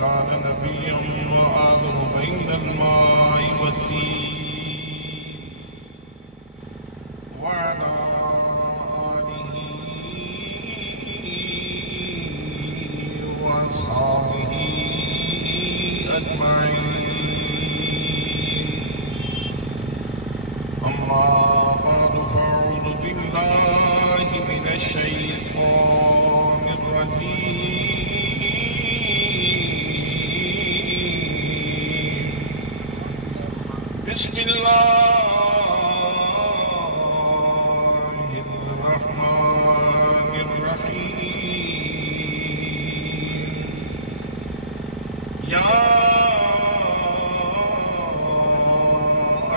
كان نبيا وآدم بين الماء والطين وعلى آله وأصحابه أجمعين. أما بعد فأعوذ بالله من الشيطان الرجيم. بسم الله الرحمن الرحيم. يا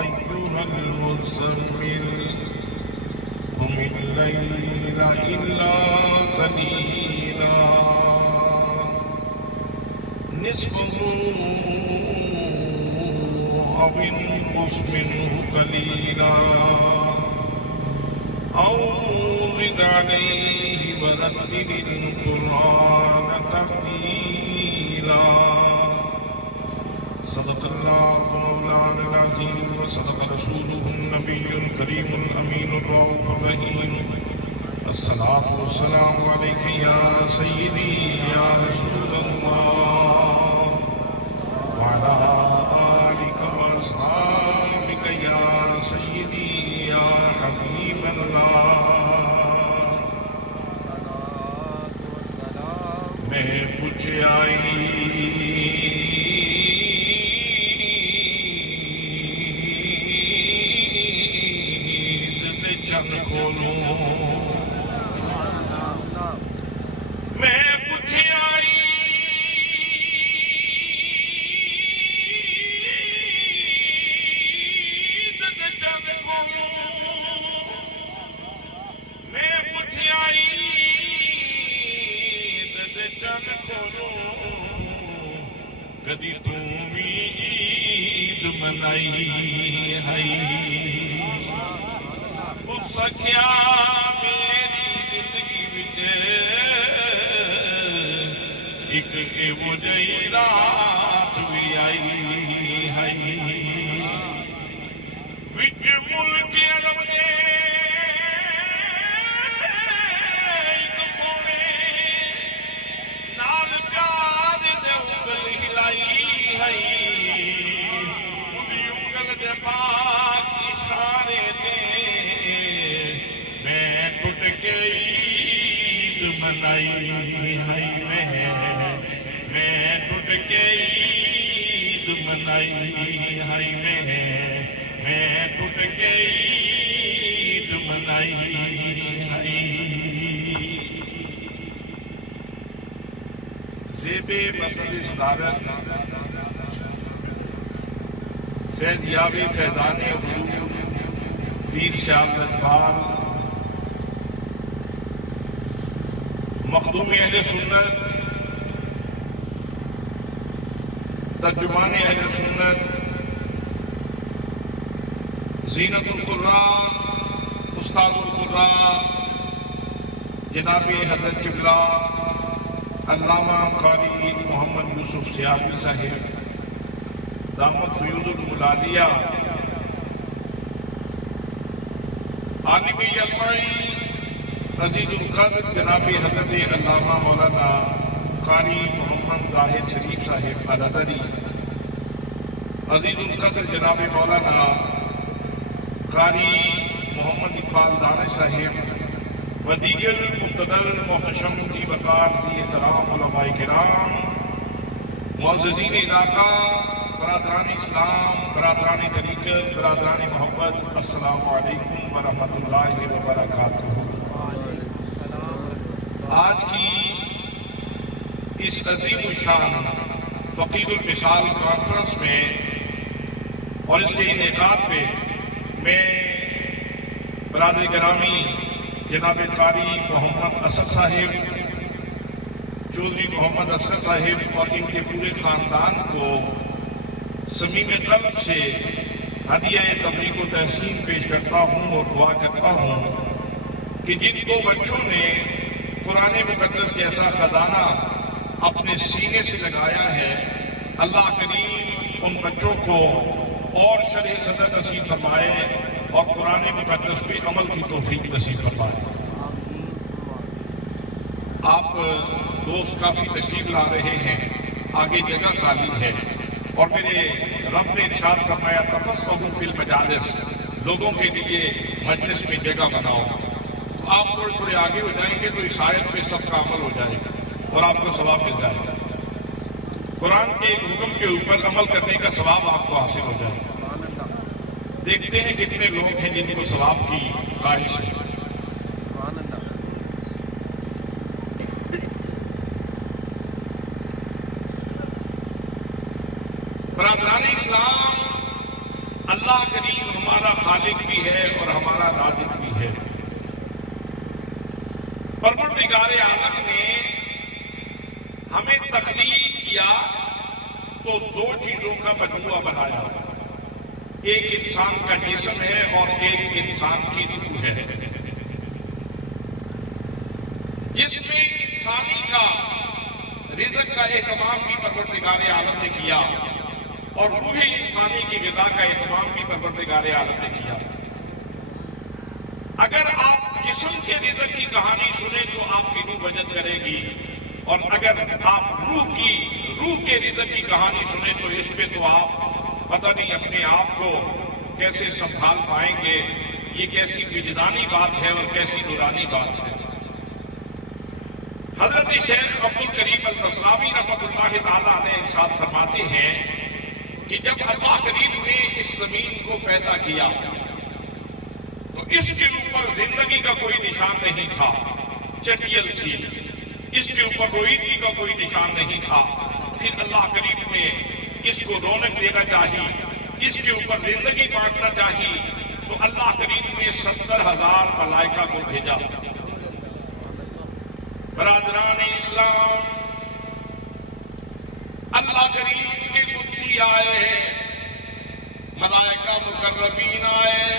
أيها المزمل قم الليل إلا قليلا نصفه أو انقص منه قليلا أو زد عليه ورتل القرآن ترتيلا. صدق الله مولانا العظيم وصدق رسوله النبي الكريم الأمين الرؤوف الرحيم. الصلاة والسلام عليك يا سيدي يا رسول الله وعلى آلك وأصحابك يا سيدي يا حبيب الله. میں پوچھ آئی چند کھولوں میں پوچھ آئی چند کھولوں میں پوچھ آئی چند کھولوں کدی تم بھی عید منائی ہے سکیا میری زندگی وچ ایک ایویں جہی رات بھی آئی ہے وچ ملک عرب دے ایک سونے نال پیار دے انگل ہلائی ہے اُدی انگل دے پاک اشارے دے میں ٹوٹ کے عید منائی ہے میں ٹوٹ کے عید منائی ہے میں ٹوٹ کے عید منائی ہے. زیب مسند صدارت فیضیاب فیضان علوم پیر شاہ الانوار مخدوم اہل سنت ترجمان اہل سنت زینت القراء استاد القراء جناب حضرت قبلہ علامہ قاری محمد یوسف سیاسی صاحب دامت فیوض الملالیہ عالم علمائی عزیز القدر جناب حضرت علامہ مولانا قاری محمد زاہد شریف صاحب الازہری عزیز القدر جناب مولانا قاری محمد اقبال دانش صاحب و دیگر مقتدر محتشم کی وقار کی احترام علماء کرام معززین علاقہ برادران اسلام برادران طریقت برادران محبت السلام علیکم ورحمۃ اللہ وبرکاتہ. آج کی اس عظیم الشان فقیر المثال کانفرنس میں اور اس کے انعقاد پہ میں برادر گرامی جناب قاری محمد اسد صاحب چودھری محمد اسد صاحب اور ان کے پورے خاندان کو صمیم قلب سے ہدیہ تبریک و تحسین پیش کرتا ہوں اور دعا کرتا ہوں کہ جن کو بچوں نے قرآن مقدس جیسا خزانہ اپنے سینے سے لگایا ہے، اللہ کریم ان بچوں کو اور شرح صدر نصیب فرمائے اور قرآن مقدس پہ عمل کی توفیق نصیب فرمائے۔ آپ دوست کافی تشریف لا رہے ہیں، آگے جگہ خالی ہے، اور میرے رب نے ارشاد فرمایا تفصلوا فی المجالس، لوگوں کے لیے مجلس میں جگہ بناؤ۔ آپ تھوڑے تھوڑے آگے ہو جائیں گے تو اس آیت پہ سب کا عمل ہو جائے گا اور آپ کو ثواب مل جائے گا۔ قرآن کے ایک حکم کے اوپر عمل کرنے کا ثواب آپ کو حاصل ہو جائے گا۔ دیکھتے ہیں کتنے لوگ ہیں جن کو ثواب کی خواہش ہے۔ برادران اسلام، اللہ کریم ہمارا خالق بھی ہے اور ہمارا رازق بھی ہے۔ پروردگار عالم نے ہمیں تخلیق کیا تو دو چیزوں کا مجموعہ بنایا، ایک انسان کا جسم ہے اور ایک انسان کی روح ہے۔ جس میں انسانی کا رزق کا اہتمام بھی پروردگار عالم نے کیا اور روح انسانی کی غذا کا اہتمام بھی پروردگار عالم نے کیا۔ اگر آپ جسم کے رزق کی کہانی سنیں تو آپ کی روح بچت کرے گی، اور اگر آپ روح کے رزق کی کہانی سنیں تو اس پہ تو آپ پتہ نہیں اپنے آپ کو کیسے سنبھال پائیں گے۔ یہ کیسی وجدانی بات ہے اور کیسی نورانی بات ہے۔ حضرت شیخ عبدالکریم البصراوی رحمۃ اللہ تعالیٰ علیہ ارشاد فرماتے ہیں کہ جب اللہ کریم نے اس زمین کو پیدا کیا تو اس کے اوپر زندگی کا کوئی نشان نہیں تھا، چٹیل تھی، اس کے اوپر روئیدگی کا کوئی نشان نہیں تھا۔ پھر اللہ کریم نے اس کو رونق دینا چاہی، اس کے اوپر زندگی بانٹنا چاہی، تو اللہ کریم نے 70,000 ملائکہ کو بھیجا۔ برادران اسلام، اللہ کریم کے قدسی آئے، ملائکہ مقربین آئے،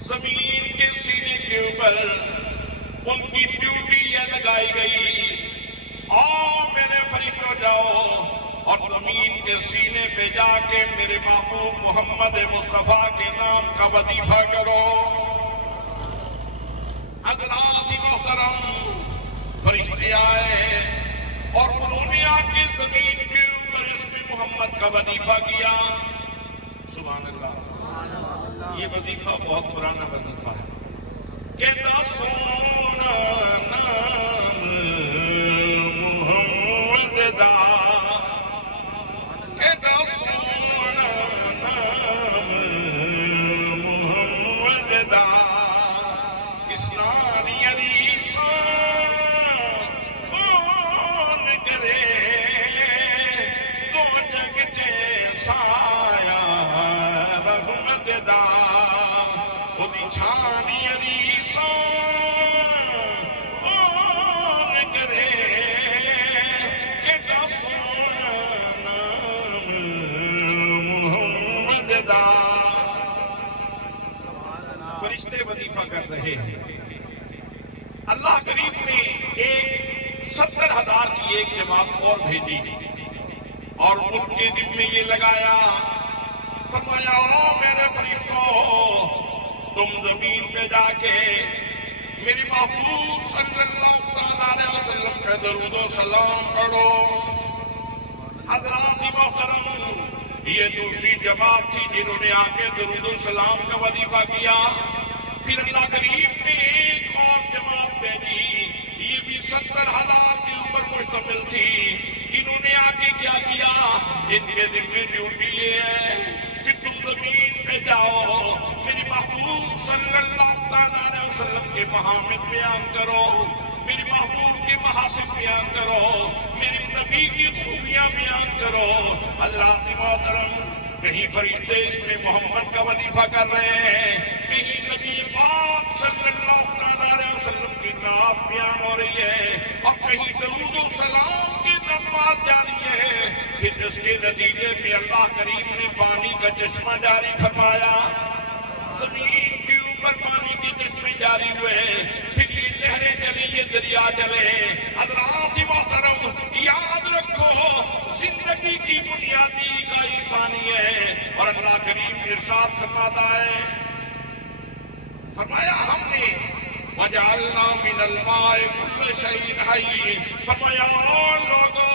زمین کے سینے کے اوپر ان کی ڈیوٹی یہ لگائی گئی، آؤ میرے فرشتوں جاؤ اور زمین کے سینے پہ جا کے میرے محبوب محمد مصطفیٰ کے نام کا وظیفہ کرو۔ حضرات محترم، فرشتے آئے اور انہوں نے آ کے زمین کے اوپر اس میں محمد کا وظیفہ کیا۔ سبحان اللہ، یہ وظیفہ بہت پرانا وظیفہ ہے۔ کہتا سونا نام محمد دا، کہتا سونا نام محمد دا، اسلام علی سان کون کرے تو جگ تے سایہ رحمت دا، خودی چھانی علی سان کون کرے کہ سونا نام محمد دا۔ فرشتے وظیفہ کر رہے ہیں، اللہ کریم نے ایک 70,000 کی ایک جماعت اور بھیجی اور ان کے دل میں یہ لگایا، فرمایا میرے فرشتوں، تم زمین پہ جا کے میری محبوب صلی اللہ علیہ وسلم کا درود و سلام پڑھو۔ حضرات محترم، یہ دوسری جماعت تھی جنہوں نے آ کے درود و سلام کا وظیفہ کیا۔ پھر اللہ کریم نے ایک اور جماعت بھیجی، یہ بھی 70,000 کے اوپر مشتمل تھی۔ انہوں نے آ کے کیا کیا؟ ان کے دل میں ڈیوٹی یہ ہے کہ تم زمین پہ جاؤ، میری محبوب صلی اللہ علیہ وسلم کے محامد بیان کرو، میری محبوب کے محاسب بیان کرو، میری نبی کی خوبیاں بیان کرو۔ حضرات محترم، کہیں فرشتے اس میں محمد کا وظیفہ کر رہے ہیں، کہیں نبی پاک صلی اللہ علیہ وسلم کی نعت بیان ہو رہی ہے، اور کہیں درود و سلام کی نماز جاری ہے۔ پھر جس کے نتیجے میں اللہ کریم نے پانی کا چشمہ جاری فرمایا، زمین کے اوپر پانی کے چشمے جاری ہوئے، پھر یہ لہریں چلی، یہ دریا چلے۔ حضرات محترم، ارشاد فرماتا ہے، فرمایا ہم نے وَجَعَلْنَا مِنَ الْمَاءِ كُلَّ شَيْءٍ حَيٍّ، فرمایا لوگوں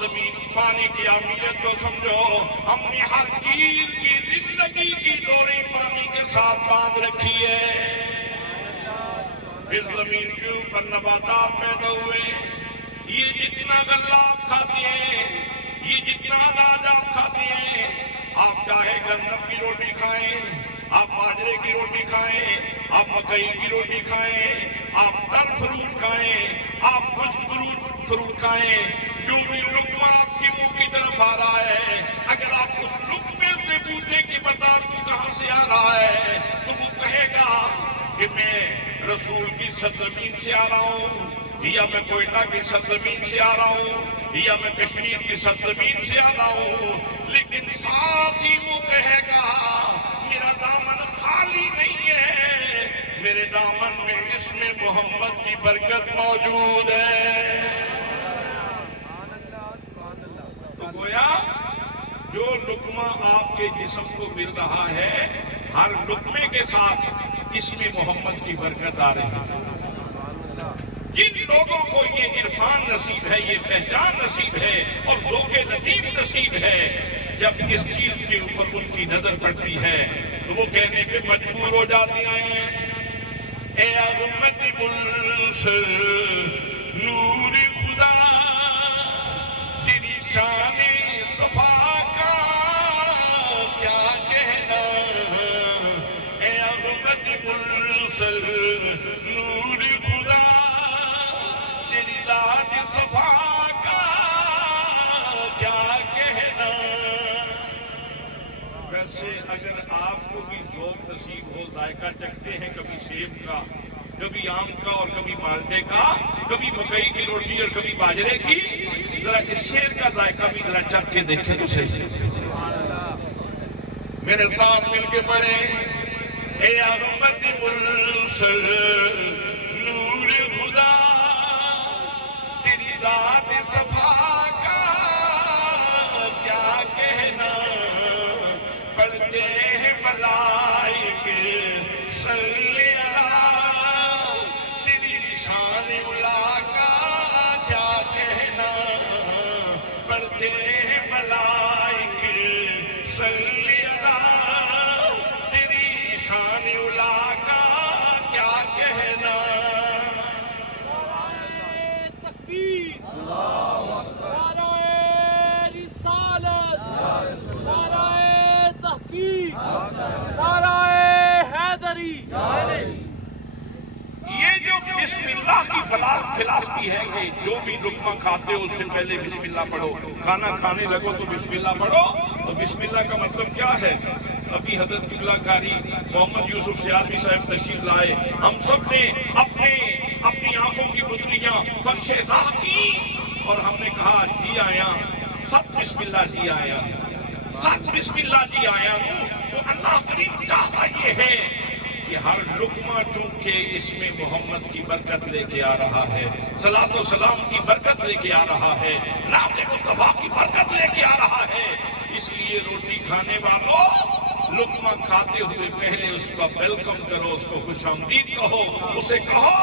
زمین پانی کی اہمیت کو سمجھو، ہم نے ہر چیز کی زندگی کی ڈوری پانی کے ساتھ باندھ رکھی ہے۔ پھر زمین کے اوپر نباتات پیدا ہوئے، یہ جتنا غلہ آپ کھاتے ہیں، یہ جتنا اناج آپ کھاتے ہیں، آپ چاہے گندم کی روٹی کھائیں، آپ باجرے کی روٹی کھائیں، آپ مکئی کی روٹی کھائیں، آپ تر فروٹ کھائیں، آپ خشک فروٹ کھائیں، جو بھی لقمہ آپ کے منہ کی طرف آ رہا ہے، اگر آپ اس لقمے سے پوچھیں کہ بتا تو کہاں سے آ رہا ہے، تو وہ کہے گا کہ میں رسول کی سرزمین سے آ رہا ہوں، یا میں کوئٹہ کی سرزمین سے آ رہا ہوں، یا میں کشمیر کی سرزمین سے آ رہا ہوں، لیکن ساتھ ہی وہ کہے گا میرا دامن خالی نہیں ہے، میرے دامن میں اسم محمد کی برکت موجود ہے۔ تو گویا جو لقمہ آپ کے جسم کو مل رہا ہے، ہر لقمے کے ساتھ اسم محمد کی برکت آ رہی ہے۔ جن لوگوں کو یہ عرفان نصیب ہے، یہ پہچان نصیب ہے اور ذوق لطیف نصیب ہے، جب اس چیز کے اوپر ان کی نظر پڑتی ہے تو وہ کہنے پہ مجبور ہو جاتے ہیں، اے عظمت منصر نور خدا، تیری شان صفا کا کیا کہنا، اے عظمت منصر نور خدا، تیری ذات صفا کا کیا کہنا۔ ویسے اگر آپ کو بھی ذوق نصیب ہو، ذائقہ چکھتے ہیں کبھی سیب کا، کبھی آم کا اور کبھی مالٹے کا، کبھی مکئی کی روٹی اور کبھی باجرے کی، ذرا اس شیر کا ذائقہ بھی ذرا چکھ کے دیکھیں تو صحیح۔ میرے ساتھ مل کے پڑھیں، اے عظمت منصر نور خدا، تیری ذات صفا کا کیا کہنا، پڑھتے ہیں ملائک صلی اللہ، تیری شان علا کا کیا کہنا، پڑھتے ہیں ملائک صلی اللہ، تیری شان علا کا کیا کہنا۔ یہ جو بسم اللہ کی فلسفی ہے کہ جو بھی لقمہ کھاتے ہو اس سے پہلے بسم اللہ پڑھو، کھانا کھانے لگو تو بسم اللہ پڑھو، اور بسم اللہ کا مطلب کیا ہے؟ ابھی حضرت قبلہ قاری محمد یوسف سیالوی صاحب تشریف لائے، ہم سب نے اپنی آنکھوں کی پتلیاں فرش راہ کی اور ہم نے کہا جی آیا، سب بسم اللہ جی آیا، سب بسم اللہ جی آیا ہوں۔ تو اللہ کریم چاہتا یہ ہے کہ ہر لقمہ چونکہ اسم محمد کی برکت لے کے آ رہا ہے، صلاۃ و سلام کی برکت لے کے آ رہا ہے، نعت مصطفیٰ کی برکت لے کے آ رہا ہے، اس لیے روٹی کھانے والوں لقمہ کھاتے ہوئے پہلے اس کا ویلکم کرو، اس کو خوش آمدید کہو، اسے کہو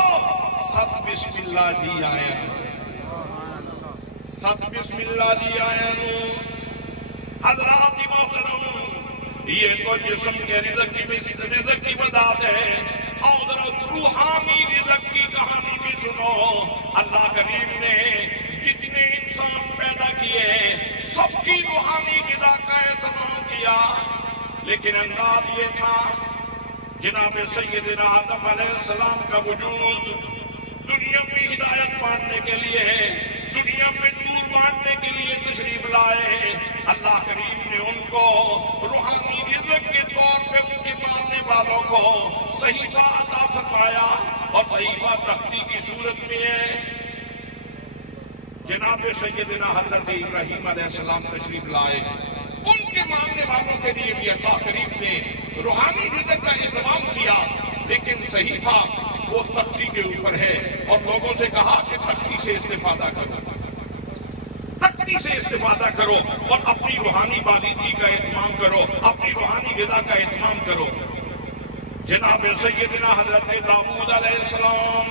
سب بسم اللہ جی آیا ہوں، سب بسم اللہ جی آیا ہوں۔ حضرات محترم، یہ تو جسم کے رزق کی وضاحت ہے، اور روحانی رزق کی کہانی بھی سنو۔ اللہ کریم نے جتنے انسان پیدا کیے سب کی روحانی غذا کا اہتمام کیا، لیکن انداز یہ تھا جناب سیدنا آدم علیہ السلام کا وجود دنیا میں ہدایت بانٹنے کے لیے ہے، دنیا میں نور بانٹنے کے لیے تشریف لائے۔ اللہ کریم نے ان کو روحانی رزق کے طور پہ ان کے ماننے والوں کو صحیفہ عطا فرمایا، اور صحیفہ تختی کی صورت میں ہے۔ جناب سیدنا حضرت ابراہیم علیہ السلام تشریف لائے، ان کے ماننے والوں کے لیے بھی اللہ کریم نے روحانی رزق کا اہتمام کیا، لیکن صحیفہ وہ تختی کے اوپر ہے، اور لوگوں سے کہا کہ تختی سے استفادہ کرو، تختی سے استفادہ کرو اور اپنی روحانی بالیدگی کا اہتمام کرو، اپنی روحانی غذا کا اہتمام کرو۔ جناب سیدنا حضرت داؤد علیہ السلام،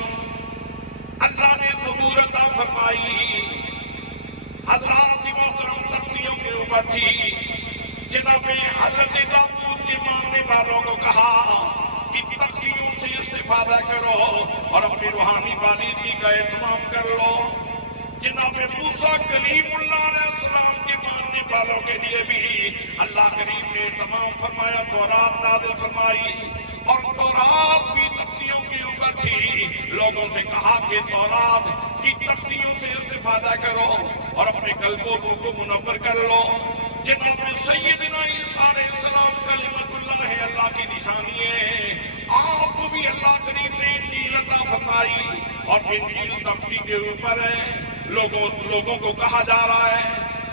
اللہ نے نبوت عطا فرمائی، حضرات محترم تختیوں کے اوپر تھی۔ جناب حضرت داؤد کے ماننے والوں کو کہا کہ تختیوں سے استفادہ کرو اور اپنی روحانی بالیدگی کا اہتمام کر لو۔ جناب موسیٰ کلیم اللہ علیہ السلام کے ماننے والوں کے لیے بھی اللہ کریم نے تمام فرمایا، تورات نازل فرمائی، اور تورات بھی تختیوں کے اوپر تھی۔ لوگوں سے کہا کہ تورات کی تختیوں سے استفادہ کرو اور اپنے قلب و روح کو منور کر لو۔ جناب سیدنا عیسیٰ علیہ السلام کلمۃ اللہ ہے، اللہ کی نشانی ہے۔ آپ کو بھی اللہ کریم نے انجیل عطا فرمائی اور انجیل تختی کے اوپر ہے۔ لوگوں کو کہا جا رہا ہے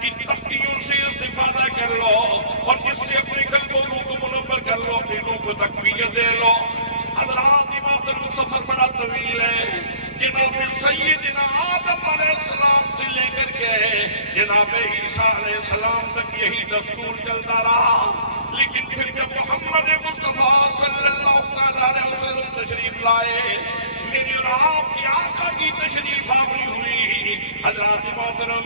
کہ تختیوں سے استفادہ کر لو اور جس سے اپنے قلب و روح کو منور کر لو، اپنے روح کو تقویت دے لو۔ حضرات محترم، سفر بڑا طویل ہے۔ جناب سیدنا آدم علیہ السلام سے لے کر کے جناب عیسیٰ علیہ السلام تک یہی دستور چلتا رہا، لیکن پھر جب محمد مصطفیٰ صلی اللہ علیہ وسلم تشریف لائے، میری اور آپ کی آقا کی تشریف آوری ہوئی، حضرات محترم،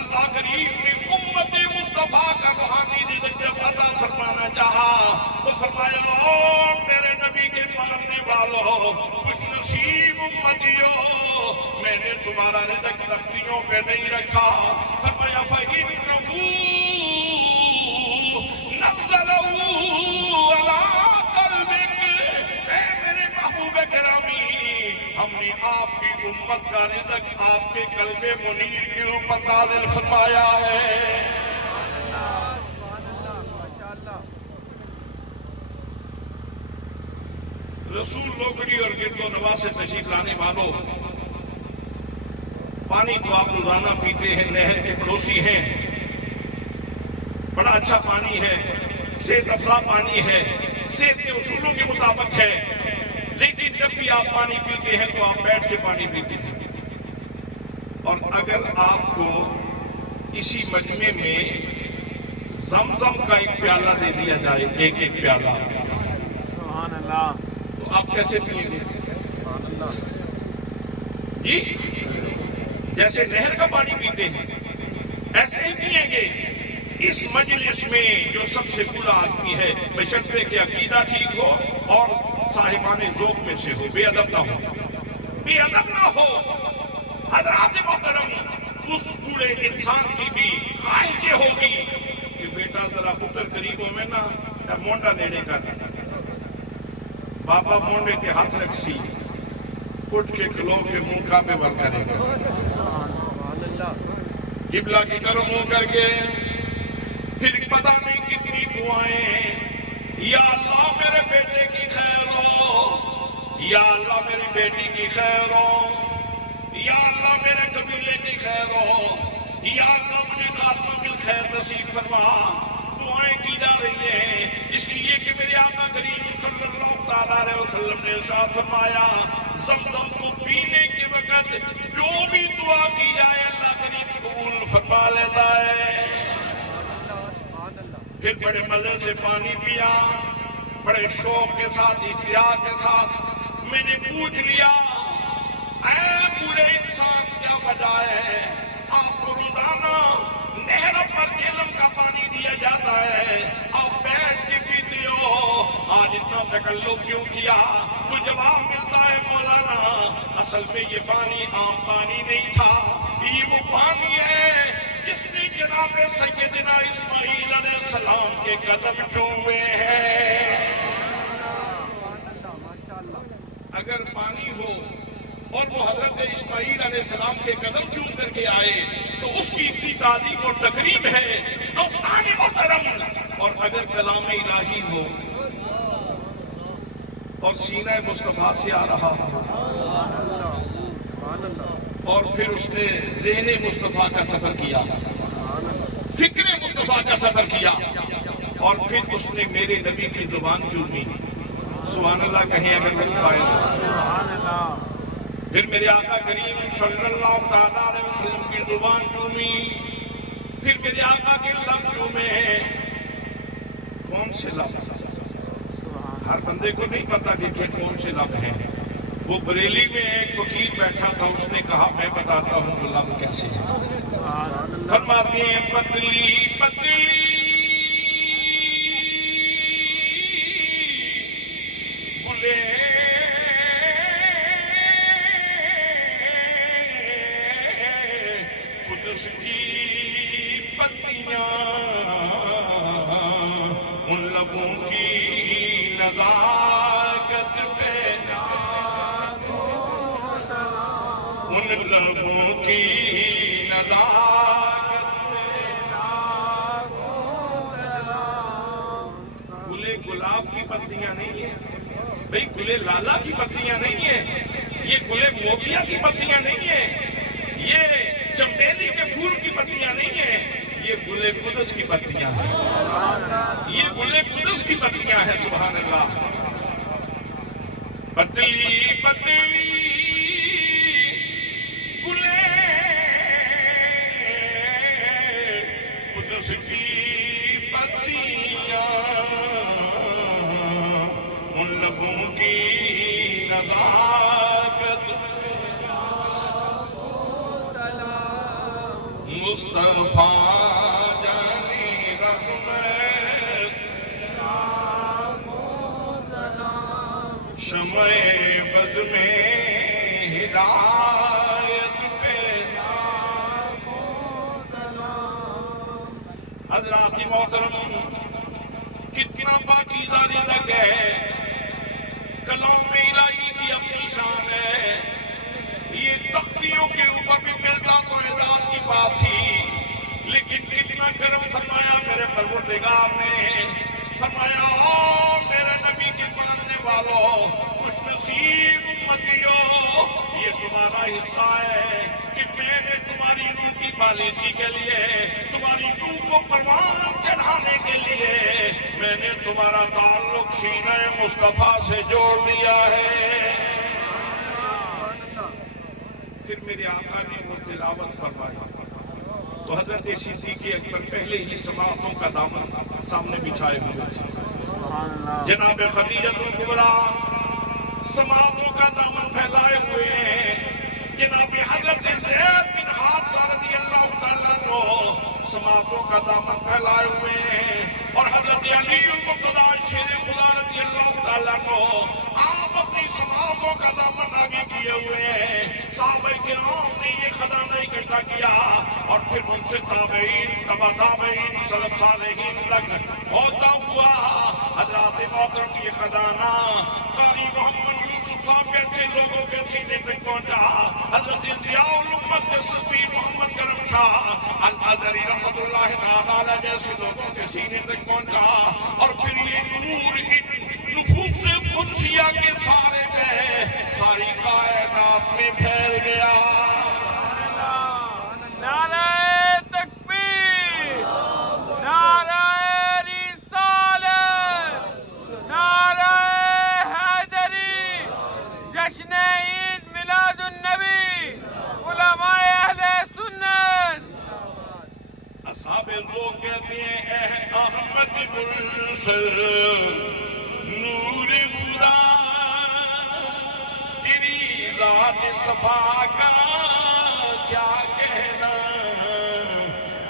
اللہ کریم نے امت مصطفیٰ کا روحانی رزق جب عطا فرمانا چاہا تو فرمایا، او میرے نبی کے ماننے والوں، خوش نصیب امتیوں، میں نے تمہارا رزق تختیوں پہ نہیں رکھا۔ فرمایا فَإِنَّهُ نَزَّلَهُ عَلَىٰ قَلْبِكَ، اے میرے محبوب گرامی، ہم نے آپ کی امت کا رزق آپ کے قلب منیر کے اوپر نازل فرمایا ہے۔ رسول لوگڑی اور گرد و نواز سے تشریف لانے والوں، پانی تو آپ روزانہ پیتے ہیں، نہر کے پڑوسی ہیں، بڑا اچھا پانی ہے، صحت افزا پانی ہے، صحت کے اصولوں کے مطابق ہے، لیکن جب بھی آپ پانی پیتے ہیں تو آپ بیٹھ کے پانی پیتے ہیں۔ اور اگر آپ کو اسی مجمع میں زمزم کا ایک پیالہ دے دیا جائے، ایک ایک پیالہ، سبحان اللہ، تو آپ کیسے پیئیں گے؟ جی، جیسے نہر کا پانی پیتے ہیں ایسے ہی پیئیں گے۔ اس مجلس میں جو سب سے بڑا آدمی ہے، بشرطے کہ عقیدہ ٹھیک ہو اور صاحبان ذوق میں سے ہو، بے ادب نہ ہو، بے ادب نہ ہو۔ حضرات محترم، اس بوڑھے انسان کی بھی خواہش یہ ہوگی کہ بیٹا ذرا پتر قریبوں میں نا مونڈا لینے کا دینا، بابا مونڈے کے ہاتھ رکھ سی، اٹھ کے کھلو کے منہ کا پہ ور کرے گا، قبلہ کی طرف منہ کر کے پھر پتہ نہیں کتنی دعائیں، یا اللہ میرے بیٹے کی خیر ہو، یا اللہ میری بیٹی کی خیر ہو، یا اللہ میرے قبیلے کی خیر ہو، یا اللہ مجھے خاتمہ بالخیر نصیب فرما۔ دعائیں کی جا رہی ہیں، اس لیے کہ میرے آقا کریم صلی اللہ علیہ وسلم نے ارشاد فرمایا، زمزم کو پینے کے وقت جو بھی دعا کی جائے اللہ کریم قبول فرما لیتا ہے۔ پھر بڑے مزے سے پانی پیا، بڑے شوق کے ساتھ، اختیار کے ساتھ میں نے پوچھ لیا، اے بوڑھے انسان کیا وجہ ہے آپ کو روزانہ نہر پر جہلم کا پانی دیا جاتا ہے، آپ بیٹھ کے پیتے ہو، آج اتنا تکلف کیوں کیا؟ تو جواب ملتا ہے مولانا، اصل میں یہ پانی عام پانی نہیں تھا، یہ وہ پانی ہے جس نے جناب سیدنا اسماعیل علیہ السلام کے قدم چھوئے ہیں۔ اگر پانی ہو اور وہ حضرت اسماعیل علیہ السلام کے قدم چوم کر کے آئے تو اس کی اتنی تعظیم اور تکریم ہے دوستان محترم۔ اور اگر کلام الہی ہو اور سینہ مصطفیٰ سے آ رہا ہو اور پھر اس نے ذہن مصطفیٰ کا سفر کیا، فکر مصطفیٰ کا سفر کیا، اور پھر اس نے میرے نبی کی زبان چومی، سبحان اللہ کہیں اگر نہیں پائے تو، پھر میرے آقا کریم صلی اللہ علیہ وسلم کی زبان چومی، پھر میرے آقا کے لفظوں میں کون سے لفظ، ہر بندے کو نہیں پتا کہ کون سے لفظ ہیں. وہ بریلی میں ایک فقیر بیٹھا تھا، اس نے کہا میں بتاتا ہوں وہ لفظ کیسے ہیں. فرماتے ہیں پتلی پتلی گلے قدس کی پتیاں ان لبوں کی نزاکت پہ، ان لبوں کی نزاکت پہ. گلے گلاب کی پتیاں نہیں ہیں بھئی، گلے لالا کی پتیاں نہیں ہیں، یہ گلے موتیا کی پتیاں نہیں ہیں، یہ چمیلی کے پھول کی پتیاں نہیں ہیں، یہ گلے قدس کی پتیاں ہیں، یہ گلے قدس کی پتیاں ہیں. سبحان اللہ. پتلی پتلی گلے قدس کی پتیاں ان لبوں کی نزاکت، مصطفیٰ جانی رحمت، شمع بد میں ہدایت پہ. حضرات محترم، کتنا پاکیزہ رزق ہے، کلام الہی کی اپنی شان ہے. یہ تختیوں کے اوپر بھی ملتا تو اعزاز کی بات تھی، لیکن کتنا کرم فرمایا میرے پروردگار نے. فرمایا میرے نبی کے ماننے والوں، خوش نصیب امتیوں، یہ تمہارا حصہ ہے کہ میں نے تمہاری روح کی پالیدگی کے لیے، تمہاری روح کو پروان چڑھانے کے لیے میں نے تمہارا تعلق سینہ مصطفیٰ سے جوڑ دیا ہے. پھر میرے آقا نے وہ تلاوت فرمائی تو حضرت صدیق اکبر پہلے ہی سماعتوں کا دامن سامنے بچھائے ہوئے تھے. جناب خدیجہ کبریٰ سماعتوں کا دامن پھیلائے ہوئے ہیں. جناب حضرت زید بن حارثہ رضی اللہ تعالیٰ عنہ سماعتوں کا دامن پھیلائے ہوئے ہیں، اور حضرت علی المرتضیٰ شیر خدا رضی اللہ تعالیٰ عنہ آپ اپنی سماعتوں کا دامن آگے کیے ہوئے ہیں. صحابہ کرام نے یہ خزانہ اکٹھا کیا اور پھر ان سے تابعین، تبع تابعین، سلف صالحین تک ہوتا ہوا حضرات محترم یہ خزانہ قاری محمد یوسف صاحب جیسے لوگوں کے سینے تک پہنچا. حضرت ضیاء الامت صفی محمد کرم شاہ الازہری رحمت اللہ تعالی جیسے لوگوں کے سینے تک پہنچا، اور پھر یہ نور نفوس قدسیہ کے سارے میں ساری کائنات میں پھیل گیا. نعرہ تکبیر، نعرہ رسالت، نعرہ حیدری، جشن عید میلاد النبی، علماء اہل سنت. اصحاب لوگ کہتے ہیں اے احمد مرسل نور خدا، تیری ذات صفا کا کیا کہنا.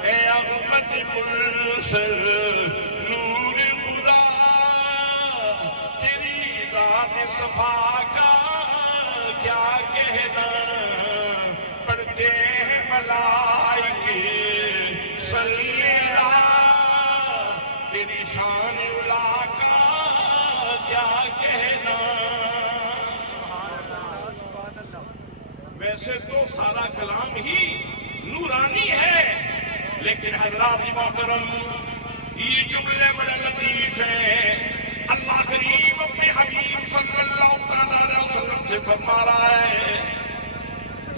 اے احمد مرسل نور خدا، تیری ذات صفا کا کیا کہنا. پڑھتے ہیں ملائکے صلی اللہ، تیری شان اولا کا کیا کہنا. ویسے تو سارا کلام ہی نورانی ہے، لیکن حضرات محترم یہ جملے بڑے لطیف ہیں. اللہ کریم اپنے حبیب صلی اللہ علیہ وسلم سے فرما رہا ہے،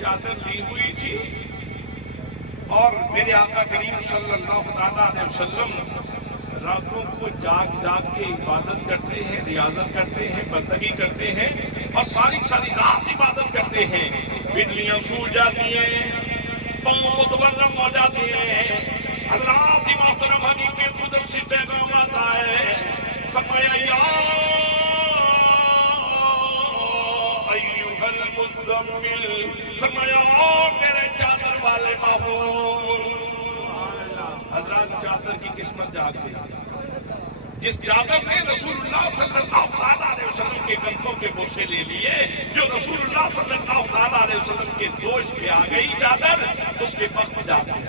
چادر لی ہوئی تھی اور میرے آقا کریم صلی اللہ علیہ وسلم راتوں کو جاگ جاگ کے عبادت کرتے ہیں، ریاضت کرتے ہیں، بندگی کرتے ہیں، اور ساری رات عبادت کرتے ہیں. پنڈلیاں سوج جاتی ہیں، پاؤں متورم ہو جاتے ہیں. فرمائے یا ایھا المزمل، فرمایا میرے چادر والے محبوب۔ حضرات چادر کی قسمت جاگ گئی، جس چادر نے رسول اللہ صلی اللہ علیہ وسلم کے کندھوں کے بوسے لے لیے، جو رسول اللہ صلی اللہ علیہ وسلم کے دوش پہ آ گئی چادر، اس کے پاس جا گئی۔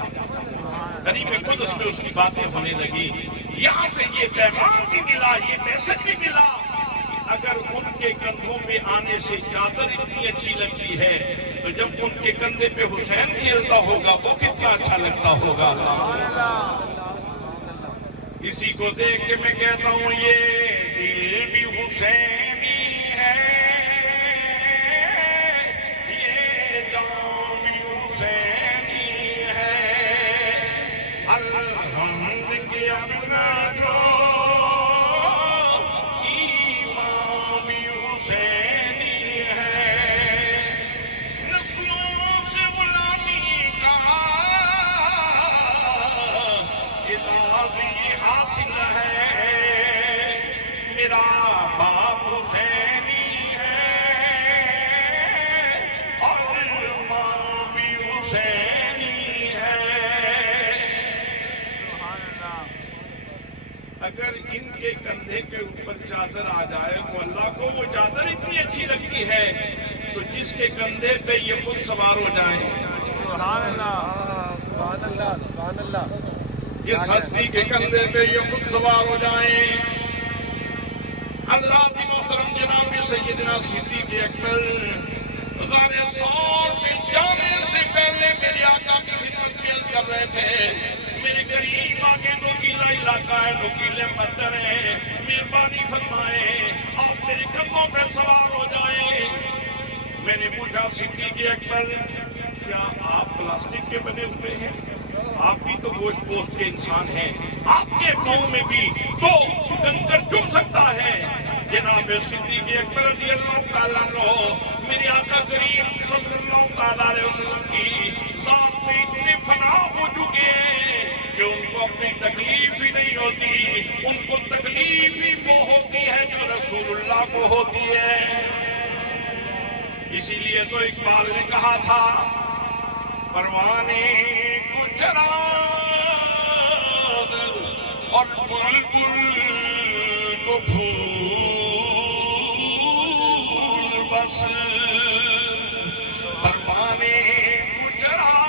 قریب قدس میں اس کی باتیں ہونے لگی۔ یہاں سے یہ پیغام بھی ملا، یہ میسج بھی ملا کہ اگر ان کے کندھوں پہ آنے سے چادر اتنی اچھی لگتی ہے تو جب ان کے کندھے پہ حسین کھیلتا ہوگا وہ کتنا اچھا لگتا ہوگا۔ اسی کو دیکھ کے میں کہتا ہوں یہ دل بھی حسینی ہے، یہ جان بھی حسینی ہے، الحمد کے اپنا جو ایمان بھی حسینی ہے، نسلوں سے غلامی کا بھی حاصل ہے، میرا باپ حسینی ہے اور ماں بھی حسینی ہے۔ اگر ان کے کندھے کے اوپر چادر آ جائے تو اللہ کو وہ چادر اتنی اچھی لگتی ہے تو جس کے کندھے پہ یہ خود سوار ہو جائیں، سبحان اللہ سبحان اللہ سبحان اللہ، جس ہستی کے کندھے پہ یہ خود سوار ہو جائیں۔ حضرات محترم جناب سیدنا صدیق اکبر غار ثور میں جانے سے پہلے میرے آقا کی خدمت میں عرض کر رہے تھے، میرے قریب آگے نوکیلا علاقہ ہے، نوکیلے پتھر ہیں، مہربانی فرمائیں آپ میرے کندھوں پہ سوار ہو جائیں۔ میں نے پوچھا صدیق اکبر کیا آپ پلاسٹک کے بنے ہوئے ہیں؟ آپ بھی تو گوشت پوشت کے انسان ہیں، آپ کے پاؤں میں بھی تو کنکر چبھ سکتا ہے۔ جناب صدیق اکبر رضی اللہ تعالیٰ عنہ میرے آقا کریم صلی اللہ علیہ وسلم کی ذات میں اتنے فنا ہو چکے ہیں کہ ان کو اپنی تکلیف ہی نہیں ہوتی، ان کو تکلیف ہی وہ ہوتی ہے جو رسول اللہ کو ہوتی ہے۔ اسی لیے تو اقبال نے کہا تھا پروانے کو چراغ اور بلبل کو پھول بس، پروانے کو چراغ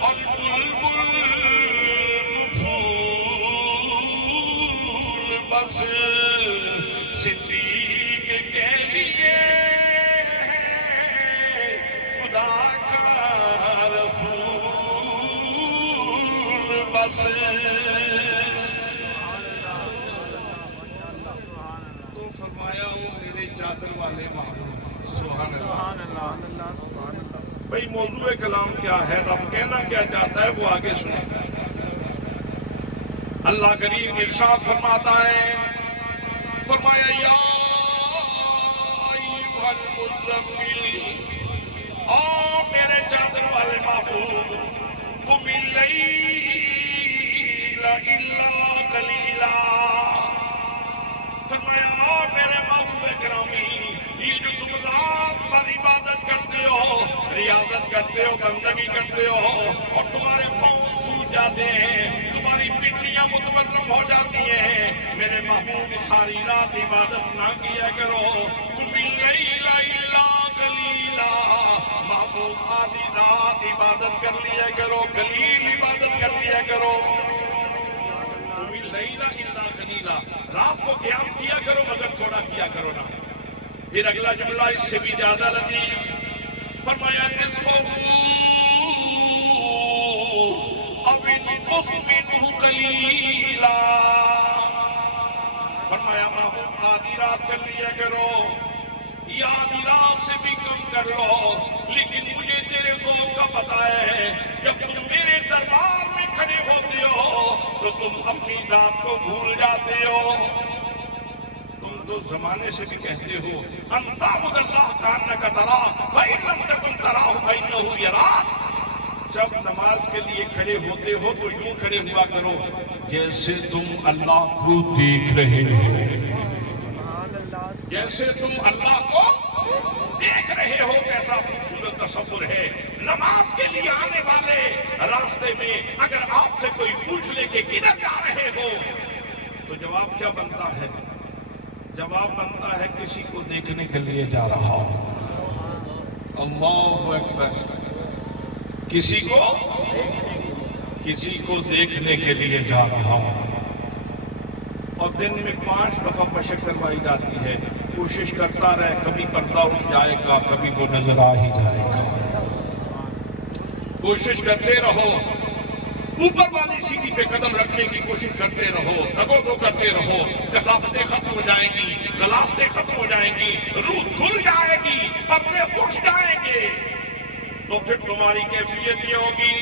اور بلبل کو پھول بس، صدیق کے لیے خدا کا رسول بس۔ تو فرمایا وہ میرے چادر والے محبوب، سبحان اللہ۔ بھئی موضوع کلام کیا ہے، رب کہنا کیا چاہتا ہے وہ آگے سنیں۔ اللہ کریم ارشاد فرماتا ہے، فرمایا یا ایھا المزمل، آ میرے چادر والے محبوب، قم اللیل الا قلیلا، فرمایا میرے محبوب گرامی یہ جو تم رات پر عبادت کرتے ہو، ریاضت کرتے ہو، بندگی کرتے ہو اور تمہارے پاؤں سوج جاتے ہیں، تمہاری پنڈلیاں متورم ہو جاتی ہیں، میرے محبوب ساری رات عبادت نہ کیا کرو، قم اللیل الا قلیلا، محبوب آدھی رات عبادت کر لیا کرو، قلیل عبادت کر لیا کرو، قم اللیل الا قلیلا، رات کو قیام کیا کرو مگر تھوڑا کیا کرو نا۔ پھر اگلا جملہ اس سے بھی زیادہ لطیف، فرمایا نصفہ او انقص منہ قلیلا، فرمایا محبوب آدھی رات کر لیا کرو یا آدھی رات سے بھی کم کر لو، لیکن مجھے تیرے ذوق کا پتہ ہے جب تم میرے دربار میں کھڑے ہوتے ہو تو تم اپنی ذات کو بھول جاتے ہو۔ تم تو زمانے سے بھی کہتے ہو ان تعبد اللہ کانک تراہ فإن لم تکن تراہ فإنہ یراک، جب نماز کے لیے کھڑے ہوتے ہو تو یوں کھڑے ہوا کرو جیسے تم اللہ کو دیکھ رہے ہو، جیسے تم اللہ کو دیکھ رہے ہو. کیسا خوبصورت تصور ہے. نماز کے لیے آنے والے راستے میں اگر آپ سے کوئی پوچھ لے کہ کدھر جا رہے ہو تو جواب کیا بنتا ہے؟ جواب بنتا ہے کسی کو دیکھنے کے لیے جا رہا ہوں. اللہ اکبر. کسی کو دیکھنے کے لیے جا رہا ہوں. اور دن میں 5 دفعہ مشق کروائی جاتی ہے. کوشش کرتا رہے، کبھی پردہ اٹھ جائے گا، کبھی وہ نظر آ ہی جائے گا. کوشش کرتے رہو، اوپر والی سیڑھی پہ قدم رکھنے کی کوشش کرتے رہو، دگو کرتے رہو. کثافتیں ختم ہو جائیں گی، غلافتیں ختم ہو جائیں گی، روح دھل جائے گی، پردے اٹھ جائیں گے. تو پھر تمہاری کیفیت یہ ہوگی،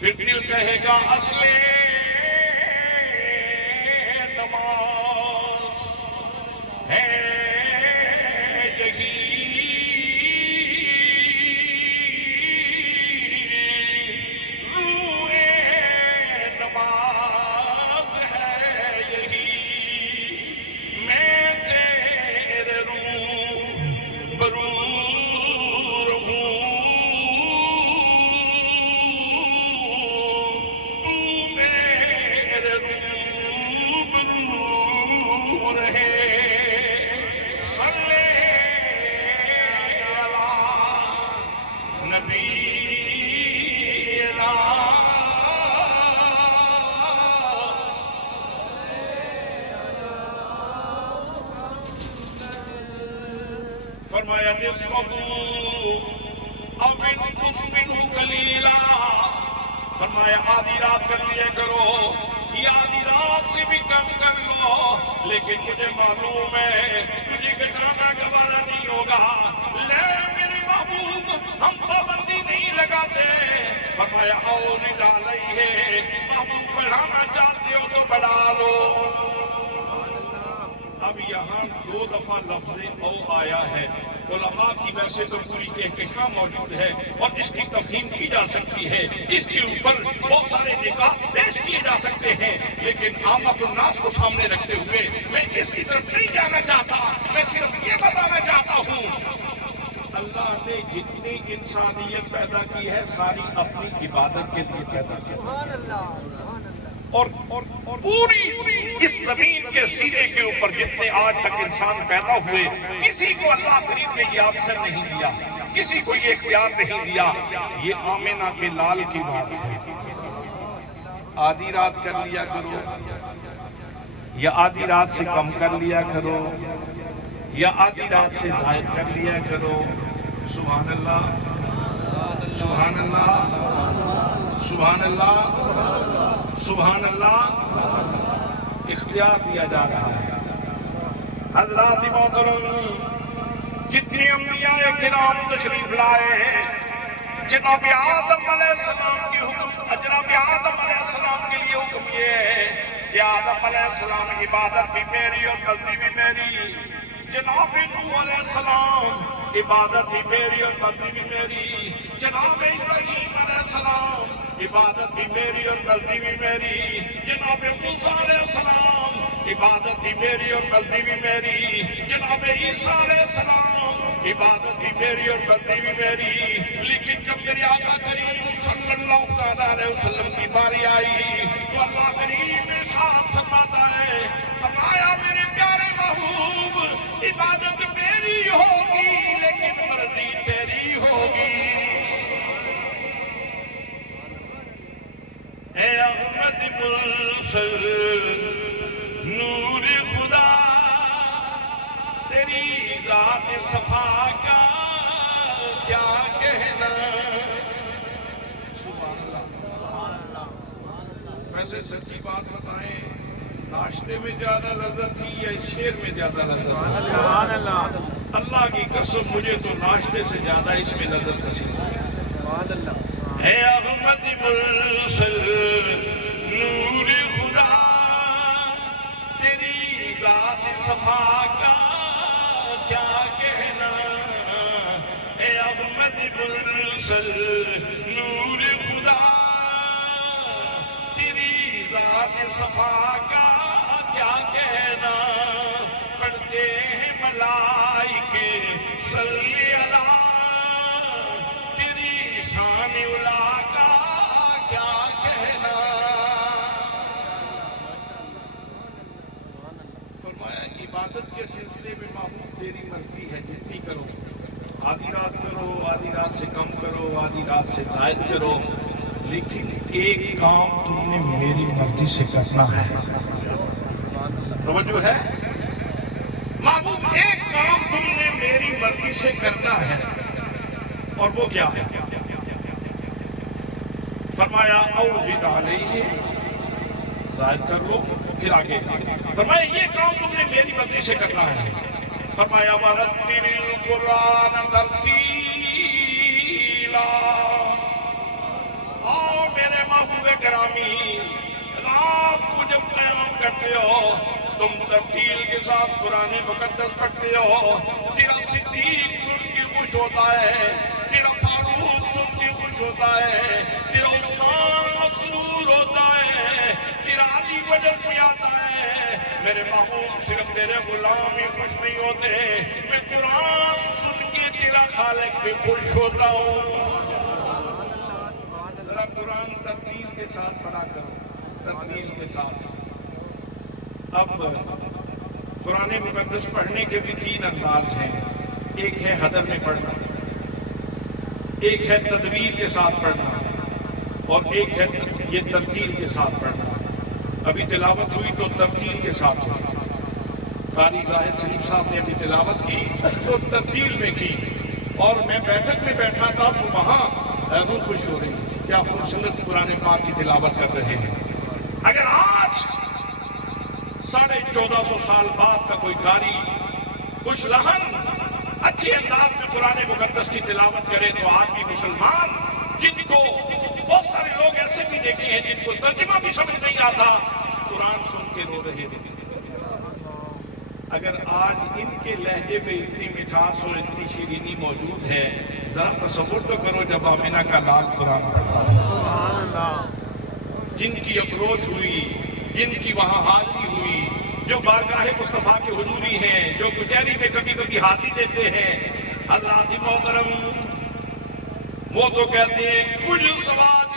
پھر دل کہے گا اصل نماز ہے یہی، روح نماز ہے یہی. میں تیرے روح برو فرمایا نصفہ او انقص منہ قلیلا. فرمایا آدھی رات کر لیا کرو یا آدھی رات سے بھی کم کر لو، لیکن مجھے معلوم ہے تجھے گھٹانا گوارا نہیں ہوگا. لے میرے محبوب ہم پابندی نہیں لگاتے. فرمایا او نڈالئیے، محبوب بڑھانا چاہتے ہو تو بڑھا لو. اب یہاں 2 دفعہ لفظ او آیا ہے. علماء کی ویسے تو پوری کہکشاں موجود ہے اور اس کی تفہیم کی جا سکتی ہے، اس کے اوپر بہت سارے نکات پیش کیے جا سکتے ہیں، لیکن عامت الناس کو سامنے رکھتے ہوئے میں اس کی طرف نہیں جانا چاہتا. میں صرف یہ بتانا چاہتا ہوں اللہ نے جتنی انسانیت پیدا کی ہے ساری اپنی عبادت کے لیے پیدا کی ہے. اور پوری اس زمین کے سینے کے اوپر جتنے آج تک انسان پیدا ہوئے کسی کو اللہ کریم نے یہ آپشن نہیں دیا، کسی کو یہ اختیار نہیں دیا. یہ آمنہ کے لال کی بات ہے. آدھی رات کر لیا کرو یا آدھی رات سے کم کر لیا کرو یا آدھی رات سے زائد کر لیا کرو. سبحان اللہ، سبحان اللہ، سبحان اللہ، سبحان اللہ. اختیار دیا جا رہا ہے. حضرات محترم، جتنی انبیاء کرام تشریف لائے ہیں، جناب آدم علیہ السلام کی حکم، جناب آدم علیہ السلام کے لیے حکم یہ ہے کہ آدم علیہ السلام عبادت بھی میری اور بندی بھی میری. جناب نوح علیہ السلام عبادت بھی میری اور بندی بھی میری. جناب ابراہیم علیہ السلام عبادت بھی میری اور بندی بھی میری. جناب موسیٰ علیہ السلام عبادت بھی میری اور بندی بھی میری. جناب عیسیٰ علیہ السلام عبادت بھی میری اور بندی بھی میری. لیکن جب میرے آقا کریم صلی اللہ علیہ وسلم کی باری آئی تو اللہ کریم ارشاد فرماتا ہے، فرمایا میرے پیارے محبوب عبادت میری ہوگی لیکن مرضی تیری ہوگی. اے احمد مرسل نور خدا، تیری ذات صفا کا کیا کہنا. ویسے سچی بات بتائیں، ناشتے میں زیادہ لذت تھی یا شیر میں زیادہ لذت تھی؟ سبحان اللہ، اللہ کی قسم مجھے تو ناشتے سے زیادہ اس میں لذت نصیب ہوئی. سبحان اللہ. اے احمد مرسل نور خدا، تیری ذات صفا کا کیا کہنا. اے احمد مرسل نور صفا کا کیا کہنا، پڑھتے ہیں ملائکے صلی اللہ، تیری شان علا کا کیا کہنا۔ فرمایا عبادت کے سلسلے میں محبوب تیری مرضی ہے، جتنی کرو، آدھی رات کرو، آدھی رات سے کم کرو، آدھی رات سے زائد کرو، لیکن ایک کام تم نے میری مرضی سے کرنا ہے۔ توجہ ہے؟ محبوب ایک کام تم نے میری مرضی سے کرنا ہے، اور وہ کیا ہے؟ فرمایا اوزد علیہ، زائد کر لو، پھر آگے فرمایا یہ کام تم نے میری مرضی سے کرنا ہے۔ فرمایا وَرَتِّلِ الْقُرْآنَ تَرْتِيلًا، آؤ میرے محبوب گرامی، رات کو جب قیام کرتے ہو تم ترتیل کے ساتھ قرآن مقدس پڑھتے ہو، تیرا صدیق سن کے خوش ہوتا ہے، تیرا فاروق سن کے خوش ہوتا ہے، تیرا عثمان مسرور ہوتا ہے، تیرا علی وجد میں آتا ہے۔ میرے محبوب صرف تیرے غلام ہی خوش نہیں ہوتے، میں قرآن سن کے تیرا خالق بھی خوش ہوتا ہوں۔ ذرا قرآن ترتیل کے ساتھ پڑھا کرو، ترتیل کے ساتھ۔ اب قرآن مقدس پڑھنے کے بھی تین انداز ہیں، ایک ہے حدر میں پڑھنا، ایک ہے تدویر کے ساتھ پڑھنا، اور ایک ہے یہ ترتیل کے ساتھ پڑھنا۔ ابھی تلاوت ہوئی تو ترتیل کے ساتھ ہوئی، قاری زاہد شریف صاحب نے ابھی تلاوت کی تو ترتیل میں کی، اور میں بیٹھک میں بیٹھا تھا تو وہاں روح خوش ہو رہی تھی، کیا خوبصورت قرآن پاک کی تلاوت کر رہے ہیں۔ اگر آج 1450 سال بعد کا کوئی قاری خوش لہن اچھے انداز میں قرآن مقدس کی تلاوت کرے تو آج بھی مسلمان، جن کو بہت سارے لوگ ایسے بھی دیکھے ہیں جن کو ترجمہ بھی سمجھ نہیں آتا، قرآن سن کے رو رہے ہیں۔ اگر آج ان کے لہجے میں اتنی مٹھاس اور اتنی شیرینی موجود ہے، ذرا تصور تو کرو جب آمنہ کا لال قرآن پڑھتا ہے، جن کی اپروچ ہوئی، جن کی وہاں حاضری ہوئی، جو بارگاہ مصطفیٰ کے حضوری ہیں، جو کچہری میں کبھی کبھی حاضری دیتے ہیں، حضرات محترم وہ تو کہتے ہیں کچھ سواد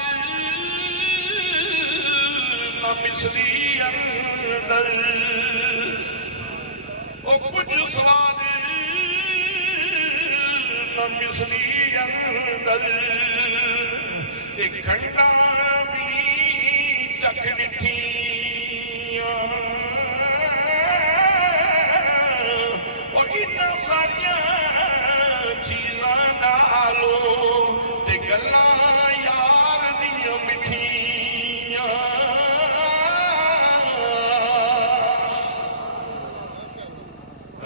نہ مثلی اندر، او کچھ سواد نہ مثلی اندر، ایک گھنٹہ بھی چکھنی تھی اور ان ساریاں چیزاں ڈالو تے گلاں یار دیاں مٹھیاں۔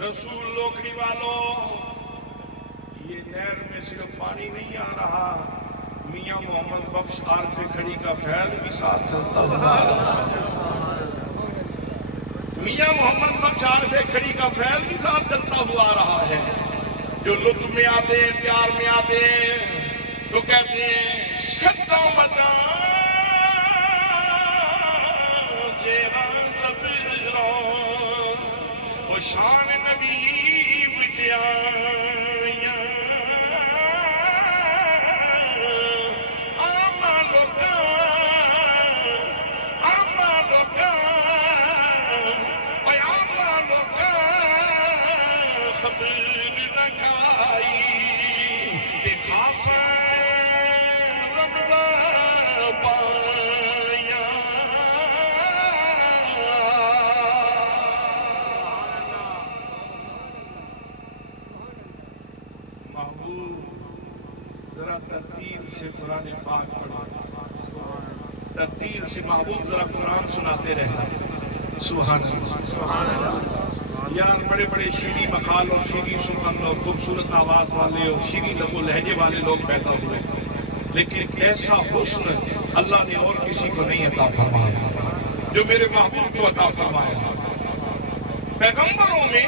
رسول لوکڑی والوں، یہ نہر میں صرف پانی نہیں آ رہا، میاں محمد بخش عارف کھڑی کا فیض بھی ساتھ چلتا ہوا، میاں محمد بخش عارف کھڑی کا فیض بھی ساتھ چلتا ہوا آ رہا ہے۔ جو لطف میں آتے ہیں، پیار میں آتے ہیں تو کہتے ہیں شدہ مدان جیران زبران وہ شان نبی بٹیاں آما لوکاں خبر نہ کھائی تے خاصا رب پایا۔ محبوب ذرا ترتیل سے قرآن پاک پڑھو، ترتیل سے محبوب ذرا قرآن سناتے رہنا۔ سبحان اللہ۔ یار بڑے بڑے شیریں مقال اور شیریں سخن اور خوبصورت آواز والے اور شیریں لب و لہجے والے لوگ پیدا ہوئے، لیکن ایسا حسن اللہ نے اور کسی کو نہیں عطا فرمایا جو میرے محبوب کو عطا فرمایا۔ پیغمبروں میں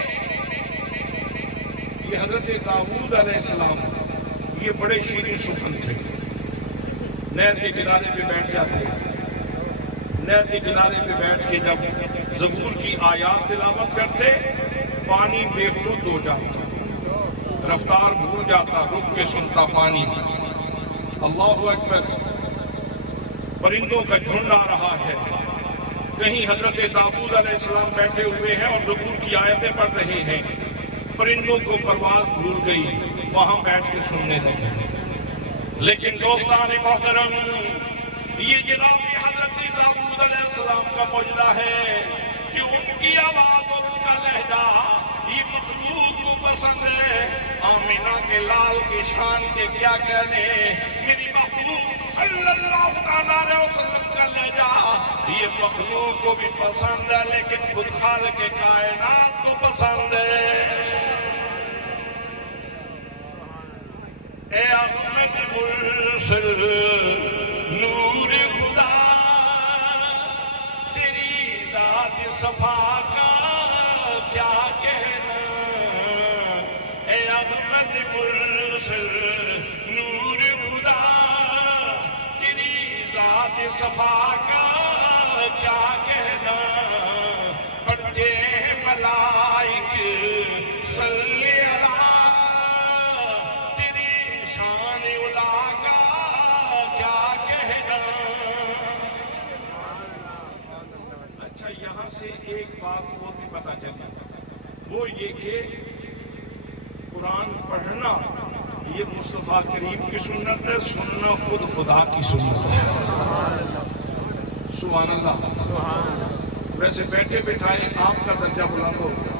یہ حضرت داؤد علیہ السلام یہ بڑے شیریں سخن تھے، نہر کے کنارے پہ بیٹھ جاتے، نہر کے کنارے پہ بیٹھ کے جب زبور کی آیات تلاوت کرتے پانی بے خود ہو جاتا، رفتار بھول جاتا، رک کے سنتا پانی۔ اللہ اکبر، پرندوں کا جھنڈ آ رہا ہے، کہیں حضرت داؤد علیہ السلام بیٹھے ہوئے ہیں اور زبور کی آیتیں پڑھ رہے ہیں، پرندوں کو پرواز بھول گئی، وہاں بیٹھ کے سننے لگے۔ لیکن دوستان محترم، یہ جناب حضرت داؤد علیہ السلام کا معجزہ ہے کہ ان کی آواز اور ان کا لہجہ یہ مخلوق کو پسند ہے۔ آمینہ کے لال کی شان کے کیا کہنے، میری محبوب صلی اللہ علیہ وسلم کا لہجہ یہ مخلوق کو بھی پسند ہے، لیکن خود خالق کائنات کو پسند ہے۔ اے احمد مرسل نور خدا، تیری ذات صفا کا کیا کہنا، اے احمد مرسل نور خدا، تیری ذات صفا کا کیا کہنا، پڑھتے ہیں ملائک صلی اللہ، اچھا یہاں سے ایک بات اور بھی پتا چلی، وہ یہ کہ قرآن پڑھنا یہ مصطفیٰ کریم کی سنت ہے، سننا خود خدا کی سنت ہے۔ سبحان اللہ۔ ویسے بیٹھے بٹھائے آپ کا درجہ بلند ہو گیا،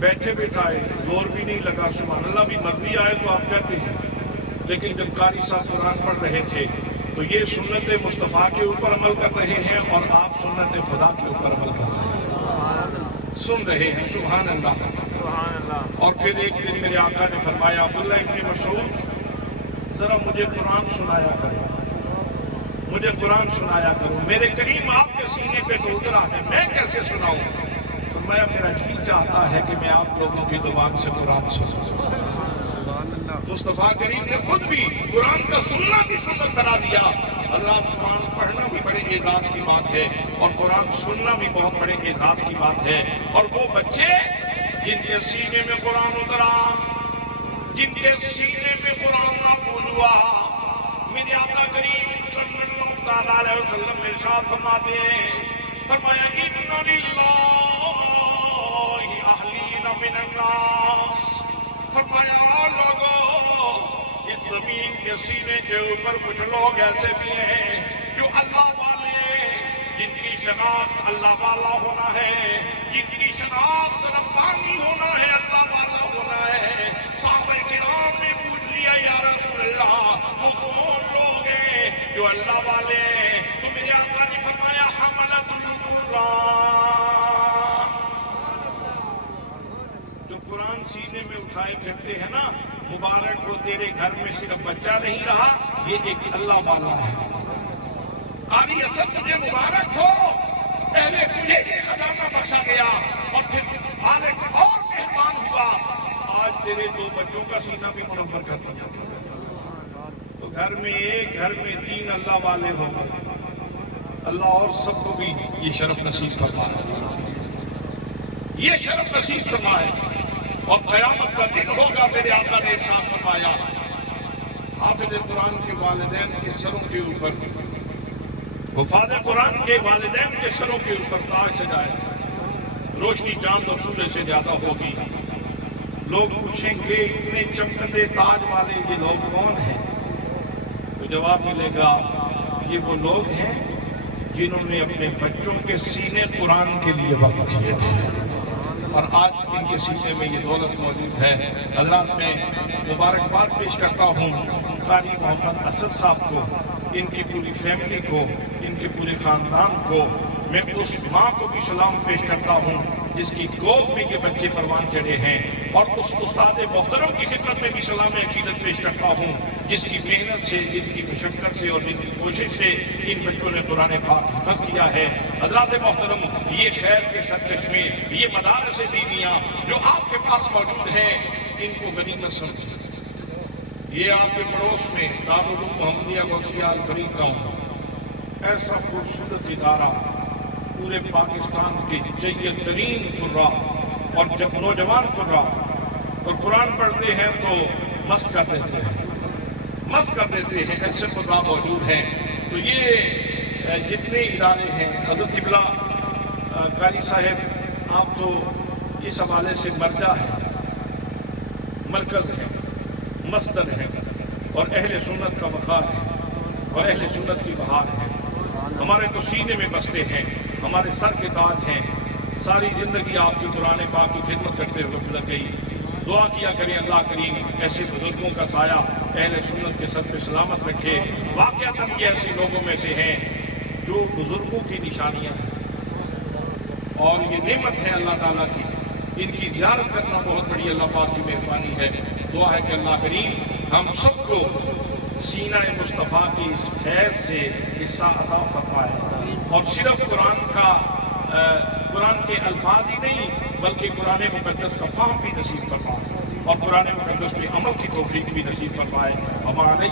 بیٹھے بٹھائے زور بھی نہیں لگا، سبحان اللہ بھی مرضی آئے تو آپ کہتے ہیں، لیکن جب قاری صاحب قرآن پڑھ رہے تھے تو یہ سنت مصطفیٰ کے اوپر عمل کر رہے ہیں اور آپ سنت خدا کے اوپر عمل کر رہے ہیں، سن رہے ہیں، سبحان اللہ۔ اور پھر ایک دن میرے آقا نے فرمایا، عبداللہ ابن مسعود ذرا مجھے قرآن سنایا کرو، مجھے قرآن سنایا کرو، میرے کریم آپ کے سینے پہ تو اترا ہے، میں کیسے سناؤں؟ فرمایا میرا جی چاہتا ہے کہ میں آپ لوگوں کی زبان سے قرآن سناؤں۔ مصطفیٰ کریم نے خود بھی قرآن کا سننا بھی سنت بنا دیا۔ اللہ قرآن پڑھنا بھی بڑے اعزاز کی بات ہے اور قرآن سننا بھی بہت بڑے اعزاز کی بات ہے۔ اور وہ بچے جن کے سینے میں قرآن اترا، جن کے سینے میں قرآن نازل ہوا، میرے آقا کریم صلی اللہ علیہ وسلم ارشاد فرماتے ہیں، فرمایا اِنَّ لِلَّهِ أَهْلِينَ مِنَ النَّاسِ، فرمایا لوگوں اس زمین کے سینے کے اوپر کچھ لوگ ایسے بھی ہیں جو اللہ والے، جن کی شناخت اللہ والا ہونا ہے، جن کی شناخت ربانی ہونا ہے، اللہ والا ہونا ہے۔ صحابہ کرام نے پوچھ لیا یا رسول اللہ وہ کون لوگ ہیں جو اللہ والے ہیں؟ تو میرے آقا نے فرمایا حملۃ القرآن، قرآن سینے میں اٹھائے پھرتے ہیں نا، مبارک ہو تیرے گھر میں صرف بچہ نہیں رہا، یہ ایک اللہ والا ہے۔ قاری اسد مجھے مبارک ہو، پہلے تجھے یہ خزانہ بخشا گیا اور پھر مالک اور مہربان ہوا، آج تیرے دو بچوں کا سینہ بھی منور کر دیا۔ تو گھر میں ایک، گھر میں تین اللہ والے ہو، اللہ اور سب کو بھی یہ شرف نصیب فرمائے، یہ شرف نصیب فرمائے۔ اور قیامت کا دن ہوگا، میرے آقا نے ارشاد فرمایا، حافظ قرآن کے والدین کے سروں کے اوپر، حفاظ قرآن کے والدین کے سروں کے اوپر تاج سجائے، روشنی چاند اور سورج سے زیادہ ہوگی۔ لوگ پوچھیں گے اتنے چمکتے تاج والے یہ لوگ کون ہیں؟ تو جواب ملے گا یہ وہ لوگ ہیں جنہوں نے اپنے بچوں کے سینے قرآن کے لیے وقف کیے تھے، اور آج ان کے سینے میں یہ دولت موجود ہے۔ حضرات میں مبارکباد پیش کرتا ہوں قاری محمد اسد صاحب کو، ان کی پوری فیملی کو، ان کے پورے خاندان کو۔ میں اس ماں کو بھی سلام پیش کرتا ہوں جس کی گود میں یہ بچے پروان چڑھے ہیں، اور اس استاد محترم کی خدمت میں بھی سلام عقیدت پیش کرتا ہوں جس کی محنت سے، جن کی مشقت سے اور جن کی کوشش سے ان بچوں نے قرآن پاک حفظ کیا ہے۔ حضرات محترم، یہ خیر کے سرچشمے، یہ مدارس دینیاں جو آپ کے پاس موجود ہیں، ان کو غنیمت سمجھیں۔ یہ آپ کے پڑوس میں دارالعلوم محمدیہ بخشیہ الفریق ٹاؤن، ایسا خوبصورت ادارہ پورے پاکستان کے جید ترین قراء اور جب نوجوان قراء اور قرآن پڑھتے ہیں تو مست کر دیتے ہیں ایسے قراء موجود ہیں۔ تو یہ جتنے ادارے ہیں، حضرت قبلہ قاری صاحب آپ تو اس حوالے سے مرجع ہے، مرکز ہے، مصدر ہے اور اہل سنت کا وقار ہے اور اہل سنت کی بہار ہے۔ ہمارے تو سینے میں بستے ہیں، ہمارے سر کے تاج ہیں۔ ساری زندگی آپ کی قرآن پاک کی خدمت کرتے ہوئے گزر گئی۔ دعا کیا کریں اللہ کریم ایسے بزرگوں کا سایہ اہل سنت کے سر پہ سلامت رکھے۔ واقعتاً یہ ایسے لوگوں میں سے ہیں جو بزرگوں کی نشانیاں ہیں اور یہ نعمت ہے اللہ تعالیٰ کی، ان کی زیارت کرنا بہت بڑی اللہ پاک کی مہربانی ہے۔ دعا ہے کہ اللہ کریم ہم سب کو سینہ مصطفیٰ کی اس خیر سے حصہ عطا فرمائے اور صرف قرآن کے الفاظ ہی نہیں بلکہ قرآن مقدس کا فہم بھی نصیب فرمائے اور قرآن مقدس کے عمل کی توفیق بھی نصیب فرمائے۔ ہمارے